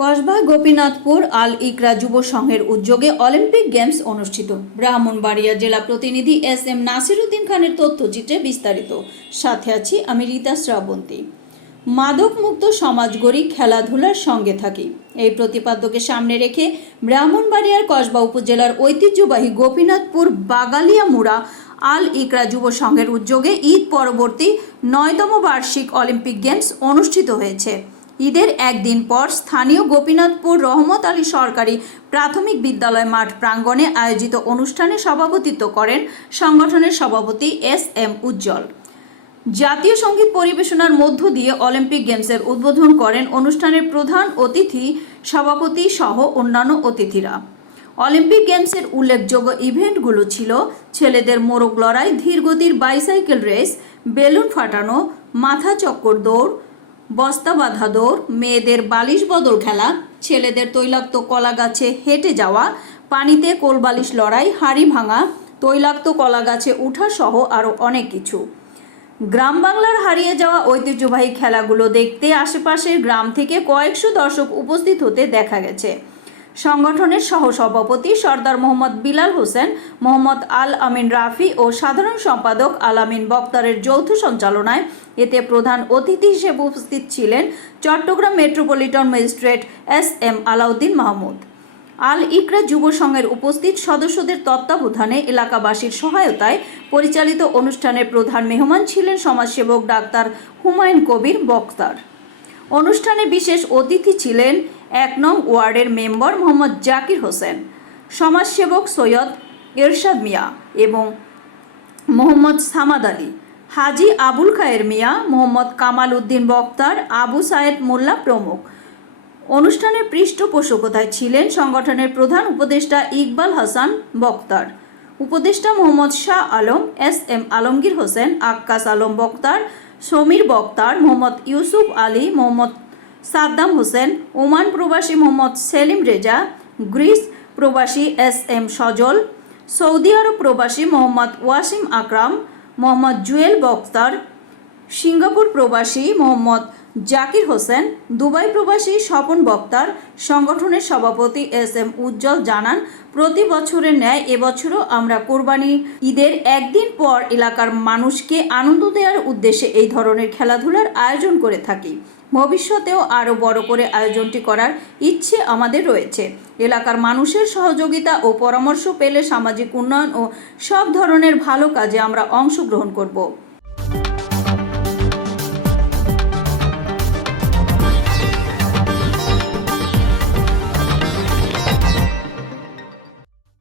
কসবা গোপীনাথপুর আল ইকরা যুব সংঘের উদ্যোগে অলিম্পিক গেমস অনুষ্ঠিত। ব্রাহ্মণবাড়িয়া জেলা প্রতিনিধি এস.এম. নাসিরউদ্দিন খানের তথ্যচিত্রে বিস্তারিত। সাথে আছি আমি রীতা শ্রাবন্তী। মাদক মুক্ত সমাজ গড়ি, খেলাধুলার সঙ্গে থাকি, এই প্রতিপাদ্যকে সামনে রেখে ব্রাহ্মণবাড়িয়ার কসবা উপজেলার ঐতিহ্যবাহী গোপীনাথপুর বাগালিয়ামুড়া আল ইকরা যুব সংঘের উদ্যোগে ঈদ পরবর্তী 9তম বার্ষিক অলিম্পিক গেমস অনুষ্ঠিত হয়েছে। ঈদের একদিন পর স্থানীয় গোপীনাথপুর রহমত আলী সরকারি প্রাথমিক বিদ্যালয় মাঠ প্রাঙ্গণে আয়োজিত অনুষ্ঠানে সভাপতিত্ব করেন সংগঠনের সভাপতি এস.এম. উজ্জ্বল। জাতীয় সঙ্গীত পরিবেশনার মধ্য দিয়ে অলিম্পিক গেমসের উদ্বোধন করেন অনুষ্ঠানের প্রধান অতিথি, সভাপতি সহ অন্যান্য অতিথিরা। অলিম্পিক গেমসের উল্লেখযোগ্য ইভেন্টগুলো ছিল ছেলেদের মোরগ লড়াই, ধীরগতির বাইসাইকেল রেস, বেলুন ফাটানো, মাথা চক্কর দৌড়, বস্তা বাঁধা দৌড়, মেয়েদের বালিশ বদল খেলা, ছেলেদের তৈলাক্ত কলা গাছে হেঁটে যাওয়া, পানিতে কোলবালিশ লড়াই, হাঁড়ি ভাঙা, তৈলাক্ত কলা গাছে উঠা সহ আরও অনেক কিছু। গ্রাম বাংলার হারিয়ে যাওয়া ঐতিহ্যবাহী খেলাগুলো দেখতে আশেপাশের গ্রাম থেকে কয়েকশো দর্শক উপস্থিত হতে দেখা গেছে। সংগঠনের সহসভাপতি সর্দার মোহাম্মদ বিলাল হোসেন, মোহাম্মদ আল আমিন রাফি ও সাধারণ সম্পাদক আল আমিন বক্তারের যৌথ সঞ্চালনায় এতে প্রধান অতিথি হিসেবে উপস্থিত ছিলেন চট্টগ্রাম মেট্রোপলিটন ম্যাজিস্ট্রেট এস.এম. আলাউদ্দিন মাহমুদ। আল ইকরা যুব সংঘের উপস্থিত সদস্যদের তত্ত্বাবধানে এলাকাবাসীর সহায়তায় পরিচালিত অনুষ্ঠানের প্রধান মেহমান ছিলেন সমাজসেবক ডাক্তার হুমায়ুন কবির বক্তার। অনুষ্ঠানে বিশেষ অতিথি ছিলেন 1 নং ওয়ার্ডের মেম্বার মোহাম্মদ জাকির হোসেন, সমাজসেবক সৈয়দ এরশাদ মিয়া এবং মোহাম্মদ সামাদ আলী, হাজি আবুল খায়ের মিয়া, মোহাম্মদ কামাল উদ্দিন বক্তার, আবু সায়েদ মোল্লা প্রমুখ। অনুষ্ঠানের পৃষ্ঠপোষকতায় ছিলেন সংগঠনের প্রধান উপদেষ্টা ইকবাল হাসান বক্তার, উপদেষ্টা মোহাম্মদ শাহ আলম, এস.এম. আলমগীর হোসেন, আক্কাস আলম বক্তার, সমীর বক্তার, মোহাম্মদ ইউসুফ আলী, মোহাম্মদ সাদ্দাম হোসেন, ওমান প্রবাসী মোহাম্মদ সেলিম রেজা, গ্রিস প্রবাসী এস.এম. সজল, সৌদি আরব প্রবাসী মোহাম্মদ ওয়াসিম আকরাম, মোহাম্মদ জুয়েল বক্তার, সিঙ্গাপুর প্রবাসী মোহাম্মদ জাকির হোসেন, দুবাই প্রবাসী স্বপন বক্তার। সংগঠনের সভাপতি এস.এম. উজ্জ্বল জানান, প্রতি বছরের ন্যায় এবছরও আমরা কোরবানি ঈদের একদিন পর এলাকার মানুষকে আনন্দ দেওয়ার উদ্দেশ্যে এই ধরনের খেলাধুলার আয়োজন করে থাকি। ভবিষ্যতেও আরও বড় করে আয়োজনটি করার ইচ্ছে আমাদের রয়েছে। এলাকার মানুষের সহযোগিতা ও পরামর্শ পেলে সামাজিক উন্নয়ন ও সব ধরনের ভালো কাজে আমরা অংশগ্রহণ করব।